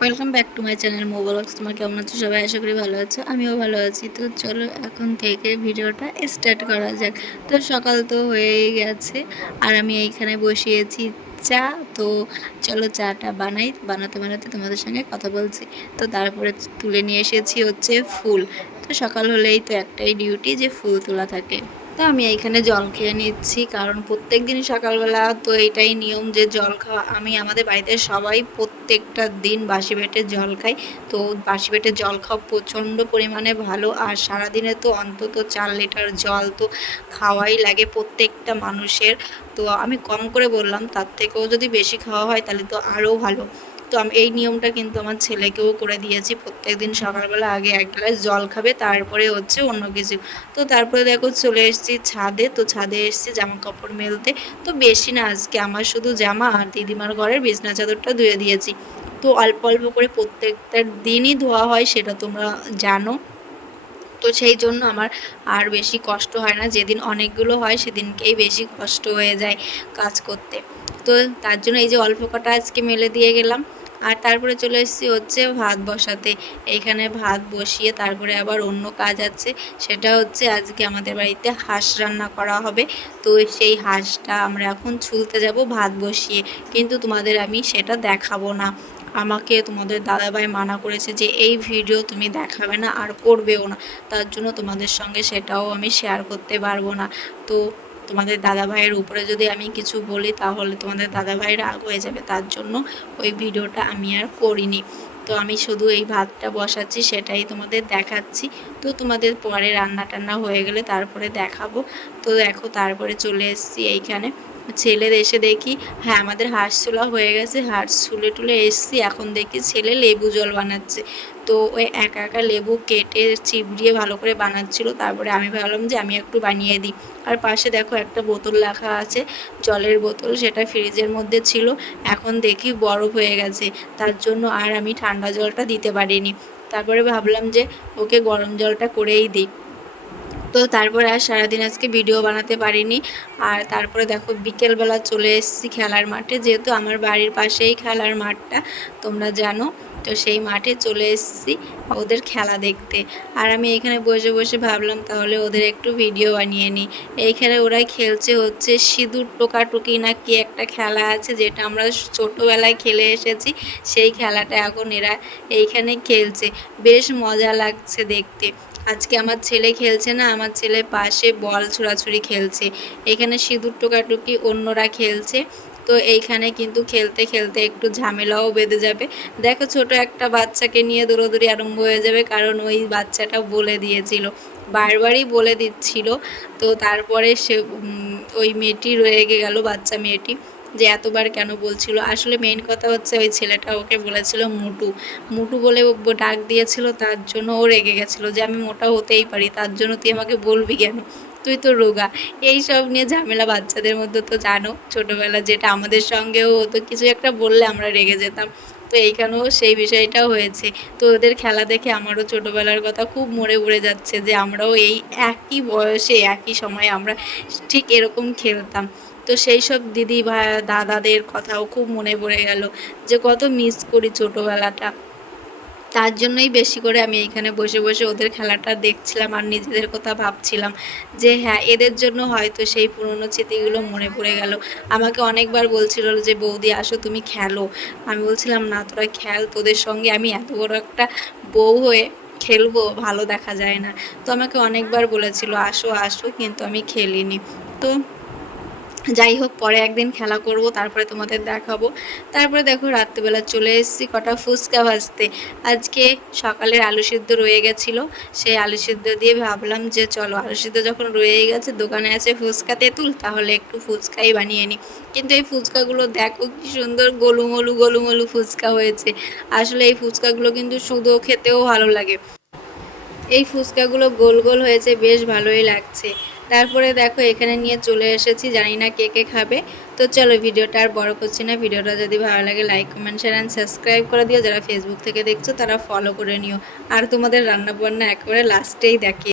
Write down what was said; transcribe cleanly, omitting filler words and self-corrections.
Welcome back to my channel Mobilex. তোমার কেমন আছো সবাই? আশা করি ভালো আছো, আমিও ভালো আছি। তো চলো এখন থেকে ভিডিওটা স্টার্ট করা যাক। তো সকাল তো হয়েই গেছে আর আমি এইখানে বসিয়েছি চা। তো চলো চাটা বানাই, বানাতে বানাতে তোমাদের সঙ্গে কথা বলছি। তো তারপরে তুলে নিয়ে এসেছি হচ্ছে ফুল। তো সকাল হলেই তো একটাই ডিউটি, যে ফুল তোলা থাকে। তো আমি এইখানে জল খেয়ে নিচ্ছি, কারণ প্রত্যেক দিন সকালবেলা তো এইটাই নিয়ম যে জল খাওয়া। আমাদের বাড়িতে সবাই প্রত্যেকটা দিন বাসি পেটে জল খাই। তো বাসি পেটে জল খাওয়া প্রচণ্ড পরিমাণে ভালো, আর সারাদিনে তো অন্তত 4 লিটার জল তো খাওয়াই লাগে প্রত্যেকটা মানুষের। তো আমি কম করে বললাম, তার থেকেও যদি বেশি খাওয়া হয় তাহলে তো আরও ভালো। তো আমি এই নিয়মটা কিন্তু আমার ছেলেকেও করে দিয়েছি, প্রত্যেক দিন সকালবেলা আগে 1 গ্লাস জল খাবে, তারপরে হচ্ছে অন্য কিছু। তো তারপরে দেখো চলে এসেছি ছাদে। তো ছাদে এসেছি জামা কাপড় মেলতে। তো বেশি না, আজকে আমার শুধু জামা আর দিদিমার ঘরের বিছনা চাদরটা ধুয়ে দিয়েছি। তো অল্প অল্প করে প্রত্যেকটা দিনই ধোয়া হয়, সেটা তোমরা জানো। তো সেই জন্য আমার আর বেশি কষ্ট হয় না, যেদিন অনেকগুলো হয় সেদিনকেই বেশি কষ্ট হয়ে যায় কাজ করতে। তো তার জন্য এই যে অল্প কটা আজকে মেলে দিয়ে গেলাম। আর তারপরে চলে এসেছি হচ্ছে ভাত বসাতে। এইখানে ভাত বসিয়ে তারপরে আবার অন্য কাজ আছে, সেটা হচ্ছে আজকে আমাদের বাড়িতে হাঁস রান্না করা হবে। তো সেই হাঁসটা আমরা এখন ছুলতে যাব ভাত বসিয়ে, কিন্তু তোমাদের আমি সেটা দেখাবো না। আমাকে তোমাদের দাদাভাই মানা করেছে যে এই ভিডিও তুমি দেখাবে না আর করবেও না, তার জন্য তোমাদের সঙ্গে সেটাও আমি শেয়ার করতে পারবো না। তো তোমাদের দাদাভাইয়ের উপরে যদি আমি কিছু বলি তাহলে তোমাদের দাদাভাই রাগ হয়ে যাবে, তার জন্য ওই ভিডিওটা আমি আর করিনি। তো আমি শুধু এই ভাতটা বসাচ্ছি, সেটাই তোমাদের দেখাচ্ছি। তো তোমাদের পরে রান্না টান্না হয়ে গেলে তারপরে দেখাবো। তো দেখো তারপরে চলে এসেছি এইখানে। ছেলে এসে দেখি, হ্যাঁ আমাদের হাঁস ছোলা হয়ে গেছে, হাঁস ছুলে টুলে এসেছি, এখন দেখি ছেলে লেবু জল বানাচ্ছে। তো ওই একা একা লেবু কেটে চিবড়িয়ে ভালো করে বানাচ্ছিলো, তারপরে আমি ভাবলাম যে আমি একটু বানিয়ে দিই। আর পাশে দেখো একটা বোতল রাখা আছে, জলের বোতল, সেটা ফ্রিজের মধ্যে ছিল, এখন দেখি বরফ হয়ে গেছে, তার জন্য আর আমি ঠান্ডা জলটা দিতে পারিনি। তারপরে ভাবলাম যে ওকে গরম জলটা করেই দিই। তো তারপরে আর সারাদিন আজকে ভিডিও বানাতে পারিনি। আর তারপরে দেখো বিকেলবেলা চলে এসেছি খেলার মাঠে, যেহেতু আমার বাড়ির পাশেই খেলার মাঠটা, তোমরা জানো। তো সেই মাঠে চলে এসেছি ওদের খেলা দেখতে। আর আমি এখানে বসে বসে ভাবলাম তাহলে ওদের একটু ভিডিও বানিয়ে নিই। এইখানে ওরা খেলছে হচ্ছে সিঁদুর টোকাটুকি না কি একটা খেলা আছে, যেটা আমরা ছোটোবেলায় খেলে এসেছি, সেই খেলাটা এখন এরা এইখানে খেলছে। বেশ মজা লাগছে দেখতে। আজকে আমার ছেলে খেলছে না, আমার ছেলে পাশে বল ছোড়াছুড়ি খেলছে, এখানে সিঁদুর টোকাটুকি অন্যরা খেলছে। তো এইখানে কিন্তু খেলতে খেলতে একটু ঝামেলাও বেঁধে যাবে। দেখো ছোট একটা বাচ্চাকে নিয়ে দৌড়োদৌড়ি আরম্ভ হয়ে যাবে, কারণ ওই বাচ্চাটা বলে দিয়েছিল, বারবারই বলে দিচ্ছিল। তো তারপরে সে ওই মেয়েটি রয়ে গেল, বাচ্চা মেয়েটি, যে এতবার কেন বলছিল। আসলে মেইন কথা হচ্ছে ওই ছেলেটা ওকে বলেছিল মুটু, মুটু বলে ডাক দিয়েছিল, তার জন্য ও রেগে গেছিলো যে আমি মোটা হতেই পারি, তার জন্য তুই আমাকে বলবি কেন, তুই তো রোগা। এই সব নিয়ে ঝামেলা বাচ্চাদের মধ্যে, তো জানো ছোটোবেলা যেটা আমাদের সঙ্গেও হতো, কিছু একটা বললে আমরা রেগে যেতাম। তো এইখানেও সেই বিষয়টাও হয়েছে। তো ওদের খেলা দেখে আমারও ছোটোবেলার কথা খুব মনে পড়ে যাচ্ছে, যে আমরাও এই একই বয়সে একই সময়ে আমরা ঠিক এরকম খেলতাম। তো সেই সব দিদি ভাই দাদাদের কথাও খুব মনে পড়ে গেল, যে কত মিস করি ছোটোবেলাটা। তার জন্যই বেশি করে আমি এইখানে বসে বসে ওদের খেলাটা দেখছিলাম আর নিজেদের কথা ভাবছিলাম, যে হ্যাঁ এদের জন্য হয়তো সেই পুরনো স্মৃতিগুলো মনে পড়ে গেল। আমাকে অনেকবার বলছিল যে বৌদি আসো তুমি খেলো, আমি বলছিলাম না তোরা খেল, তোদের সঙ্গে আমি এত বড় একটা বউ হয়ে খেলবো ভালো দেখা যায় না। তো আমাকে অনেকবার বলেছিল আসো আসো, কিন্তু আমি খেলিনি। তো যাই হোক, পরে একদিন খেলা করব, তারপরে তোমাদের দেখাবো। তারপরে দেখো রাত্রিবেলা চলে এসেছি কটা ফুচকা ভাজতে। আজকে সকালের আলু সিদ্ধ রয়ে গেছিলো, সেই আলু সিদ্ধ দিয়ে ভাবলাম যে চলো আলু সিদ্ধ যখন রয়েই গেছে, দোকানে আছে ফুচকা তেঁতুল, তাহলে একটু ফুচকাই বানিয়ে নিই। কিন্তু এই ফুচকাগুলো দেখো কি সুন্দর গোলুমলু গোলুমলু ফুচকা হয়েছে। আসলে এই ফুচকাগুলো কিন্তু শুধু খেতেও ভালো লাগে, এই ফুচকাগুলো গোল গোল হয়েছে, বেশ ভালোই লাগছে। তারপরে দেখো এখানে নিয়ে চলে এসেছি, জানি না কে কে খাবে। তো চলো ভিডিওটা আর বড় করছি না, ভিডিওটা যদি ভালো লাগে like comment share and subscribe করে দিও, যারা ফেসবুক থেকে দেখছো তারা ফলো করে নিও। আর তোমাদের রান্নাবান্না একেবারে লাস্টেই দেখি।